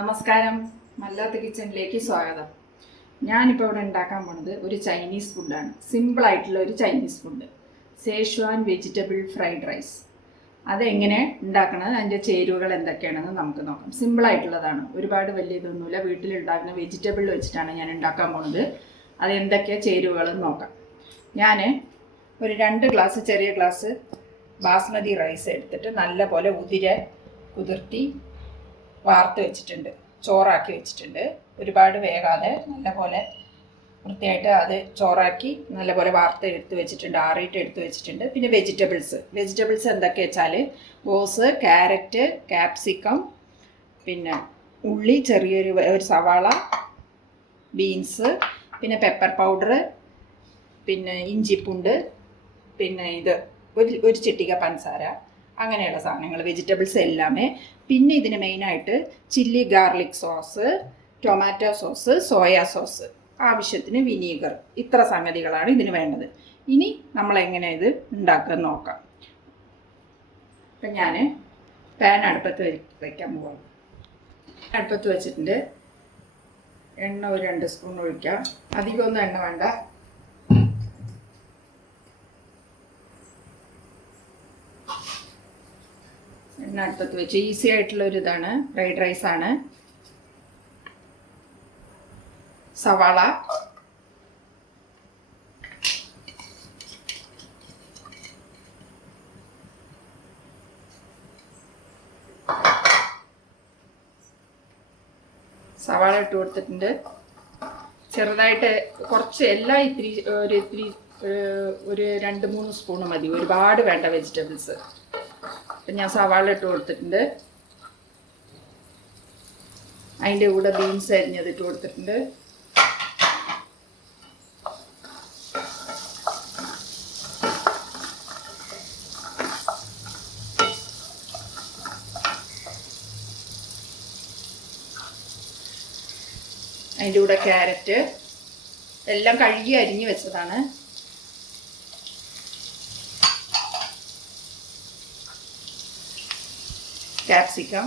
നമസ്കാരം, മല്ലാത്ത് കിച്ചണിലേക്ക് സ്വാഗതം. ഞാനിപ്പോൾ ഇവിടെ ഉണ്ടാക്കാൻ പോണത് ഒരു ചൈനീസ് ഫുഡാണ്. സിമ്പിളായിട്ടുള്ള ഒരു Chinese food, Schezwan vegetable fried rice. അതെങ്ങനെ ഉണ്ടാക്കണത്, അതിൻ്റെ ചേരുവകൾ എന്തൊക്കെയാണെന്ന് നമുക്ക് നോക്കാം. സിമ്പിളായിട്ടുള്ളതാണ്, ഒരുപാട് വലിയ ഇതൊന്നുമില്ല. വീട്ടിലുണ്ടാക്കുന്ന വെജിറ്റബിൾ വെച്ചിട്ടാണ് ഞാൻ ഉണ്ടാക്കാൻ പോണത്. അത് എന്തൊക്കെയാണ് ചേരുവകളെന്ന് നോക്കാം. ഞാൻ ഒരു 2 ഗ്ലാസ് ചെറിയ ഗ്ലാസ് ബാസ്മതി റൈസ് എടുത്തിട്ട് നല്ലപോലെ കുതിർത്തി വാർത്ത് വെച്ചിട്ടുണ്ട്, ചോറാക്കി വെച്ചിട്ടുണ്ട്. ഒരുപാട് വേകാതെ നല്ലപോലെ വൃത്തിയായിട്ട് അത് ചോറാക്കി നല്ലപോലെ വാർത്ത് എടുത്ത് വെച്ചിട്ടുണ്ട്, ആറിയിട്ട് എടുത്ത് വെച്ചിട്ടുണ്ട്. പിന്നെ വെജിറ്റബിൾസ് എന്തൊക്കെ വെച്ചാൽ ഗോസ്, ക്യാരറ്റ്, ക്യാപ്സിക്കം, പിന്നെ ഉള്ളി, ഒരു സവാള, ബീൻസ്, പിന്നെ പെപ്പർ പൗഡർ, പിന്നെ ഇഞ്ചിപ്പുണ്ട്, പിന്നെ ഒരു ചിട്ടിക പഞ്ചസാര, അങ്ങനെയുള്ള സാധനങ്ങൾ, വെജിറ്റബിൾസ് എല്ലാമേ. പിന്നെ ഇതിന് മെയിനായിട്ട് chilli garlic sauce, tomato sauce, soya sauce, ആവശ്യത്തിന് വിനീഗർ, ഇത്ര സംഗതികളാണ് ഇതിന് വേണ്ടത്. ഇനി നമ്മളെങ്ങനെ ഇത് ഉണ്ടാക്കാൻ നോക്കാം. ഇപ്പം ഞാൻ പാൻ അടുപ്പത്ത് വയ്ക്കാൻ പോകാം. അടുപ്പത്ത് വെച്ചിട്ടുണ്ട്. എണ്ണ ഒരു 2 സ്പൂൺ ഒഴിക്കാം. അധികമൊന്നും എണ്ണ വേണ്ട. എണ്ണ അടുപ്പത്ത് വെച്ച് ഈസി ആയിട്ടുള്ളൊരു ഇതാണ്, ഫ്രൈഡ് റൈസാണ്. സവാള, ഇട്ട് കൊടുത്തിട്ടുണ്ട്. ചെറുതായിട്ട് കുറച്ച് എല്ലാം ഇത്തിരി ഒരു 2-3 സ്പൂൺ മതി, ഒരുപാട് വേണ്ട വെജിറ്റബിൾസ്. അപ്പം ഞാൻ സവാള ഇട്ട് കൊടുത്തിട്ടുണ്ട്. അതിൻ്റെ കൂടെ ബീൻസ് അരിഞ്ഞത് ഇട്ട് കൊടുത്തിട്ടുണ്ട്. അതിൻ്റെ കൂടെ ക്യാരറ്റ് എല്ലാം കഴുകി അരിഞ്ഞ് വെച്ചതാണ്. ക്യാപ്സിക്കം,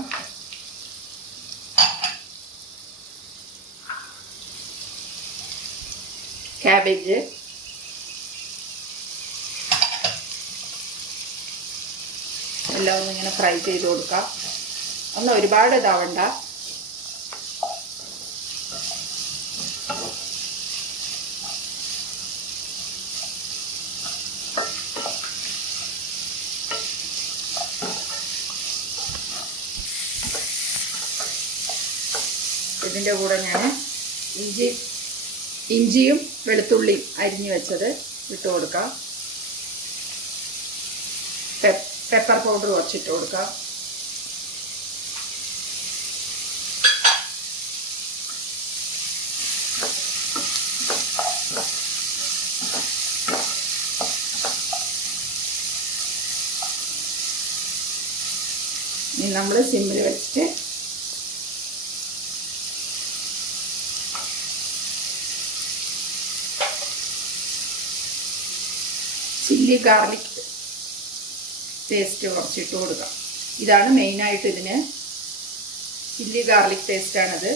ക്യാബേജ്, എല്ലാം ഒന്നിങ്ങനെ ഫ്രൈ ചെയ്ത് കൊടുക്കാം. ഒന്നും ഒരുപാട് ഇതാവണ്ട. ഇതിൻ്റെ കൂടെ ഞാൻ ഇഞ്ചിയും വെളുത്തുള്ളിയും അരിഞ്ഞു വെച്ചത് ഇട്ട് കൊടുക്കാം. പെപ്പർ പൗഡർ കുറച്ചിട്ട് കൊടുക്കാം. ഇനി നമ്മൾ സിമ്മിൽ വെച്ചിട്ട് ചില്ലി ഗാർലിക് പേസ്റ്റ് കുറച്ചിട്ട് കൊടുക്കാം. ഇതാണ് മെയിനായിട്ട് ഇതിന്, ചില്ലി ഗാർലിക് പേസ്റ്റാണിത്.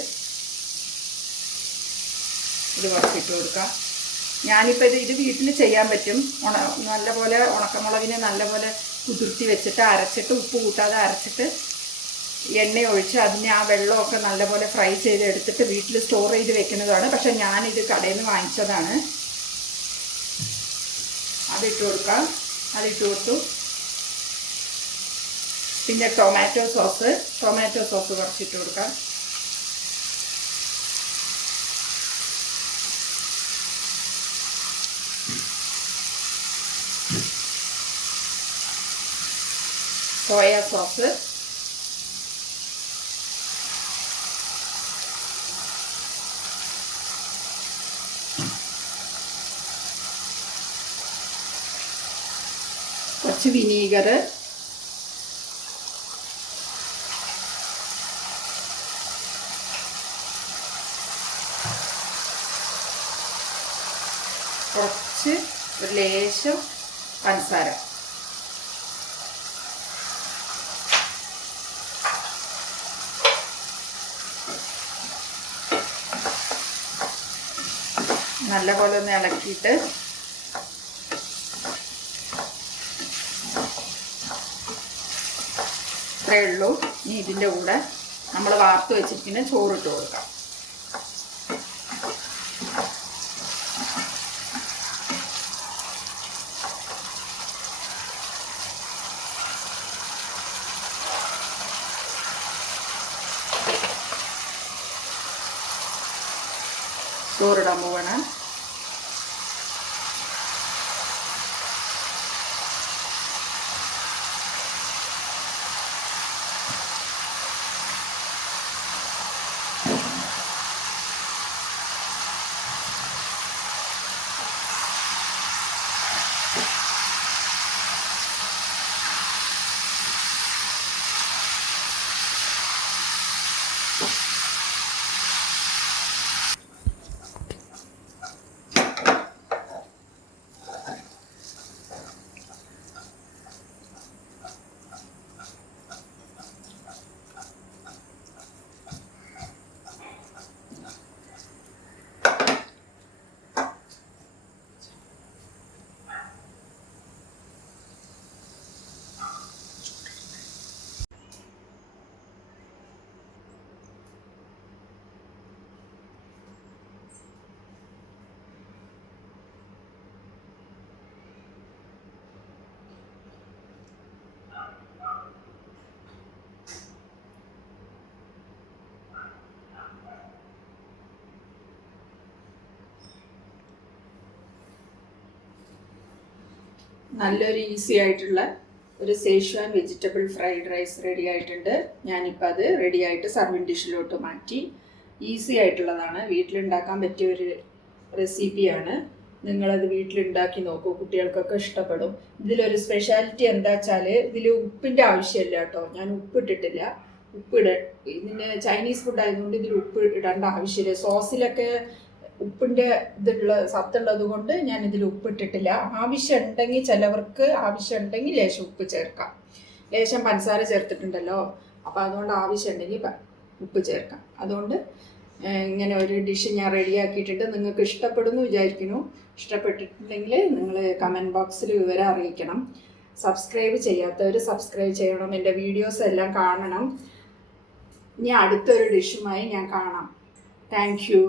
ഇത് കുറച്ചിട്ട് കൊടുക്കാം. ഞാനിപ്പോൾ ഇത് വീട്ടിൽ ചെയ്യാൻ പറ്റും. നല്ലപോലെ ഉണക്കമുളകിനെ നല്ലപോലെ കുതിർത്തി വെച്ചിട്ട് അരച്ചിട്ട്, ഉപ്പ് കൂട്ടാതെ അരച്ചിട്ട് എണ്ണ ഒഴിച്ച് അതിനെ ആ വെള്ളമൊക്കെ നല്ലപോലെ ഫ്രൈ ചെയ്ത് എടുത്തിട്ട് വീട്ടിൽ സ്റ്റോർ ചെയ്ത് വെക്കുന്നതാണ്. പക്ഷെ ഞാനിത് കടയിൽ നിന്ന് വാങ്ങിച്ചതാണ്. അതിട്ട് കൊടുക്കാം. അതിട്ട് കൊടുത്തു. പിന്നെ ടൊമാറ്റോ സോസ് കുറച്ചിട്ട് കൊടുക്കാം. സോയാ സോസ്, കുറച്ച് വിനീഗർ, കുറച്ച് ഒരു ലേശം പഞ്ചസാര, നല്ലപോലെ ഒന്ന് ഇളക്കിയിട്ട് ഇത്രയേ ഉള്ളൂ. ഇനി ഇതിൻ്റെ കൂടെ നമ്മൾ വാർത്ത് വെച്ചിരിക്കുന്ന ചോറിട്ട് കൊടുക്കാം. ചോറിടാൻ പോവാണ്. നല്ലൊരു ഈസി ആയിട്ടുള്ള ഒരു സേഷ്വാൻ വെജിറ്റബിൾ ഫ്രൈഡ് റൈസ് റെഡി ആയിട്ടുണ്ട്. ഞാനിപ്പോൾ അത് റെഡി ആയിട്ട് സർവിങ് ഡിഷിലോട്ട് മാറ്റി. ഈസി ആയിട്ടുള്ളതാണ്, വീട്ടിലുണ്ടാക്കാൻ പറ്റിയ ഒരു റെസിപ്പിയാണ്. നിങ്ങളത് വീട്ടിലുണ്ടാക്കി നോക്കൂ, കുട്ടികൾക്കൊക്കെ ഇഷ്ടപ്പെടും. ഇതിലൊരു സ്പെഷ്യാലിറ്റി എന്താ വെച്ചാൽ ഇതിൽ ഉപ്പിൻ്റെ ആവശ്യമില്ല കേട്ടോ. ഞാൻ ഉപ്പിട്ടിട്ടില്ല. ഇതിന് ചൈനീസ് ഫുഡ് ആയതുകൊണ്ട് ഇതിൽ ഉപ്പ് ഇടേണ്ട ആവശ്യമില്ല. സോസിലൊക്കെ ഉപ്പിൻ്റെ സത്തുള്ളത് കൊണ്ട് ഞാൻ ഇതിൽ ഉപ്പിട്ടിട്ടില്ല. ആവശ്യമുണ്ടെങ്കിൽ ചിലവർക്ക് ആവശ്യമുണ്ടെങ്കിൽ ലേശം ഉപ്പ് ചേർക്കാം. ലേശം പഞ്ചസാര ചേർത്തിട്ടുണ്ടല്ലോ, അപ്പോൾ അതുകൊണ്ട് ആവശ്യമുണ്ടെങ്കിൽ ഉപ്പ് ചേർക്കാം. അതുകൊണ്ട് ഇങ്ങനെ ഒരു ഡിഷ് ഞാൻ റെഡിയാക്കിയിട്ടുണ്ട്. നിങ്ങൾക്ക് ഇഷ്ടപ്പെടുന്നു വിചാരിക്കുന്നു. ഇഷ്ടപ്പെട്ടിട്ടുണ്ടെങ്കിൽ നിങ്ങൾ കമൻറ്റ് ബോക്സിൽ വിവരം അറിയിക്കണം. സബ്സ്ക്രൈബ് ചെയ്യാത്തവർ സബ്സ്ക്രൈബ് ചെയ്യണം. എൻ്റെ വീഡിയോസ് എല്ലാം കാണണം. ഇനി അടുത്തൊരു ഡിഷുമായി ഞാൻ കാണാം. Thank you.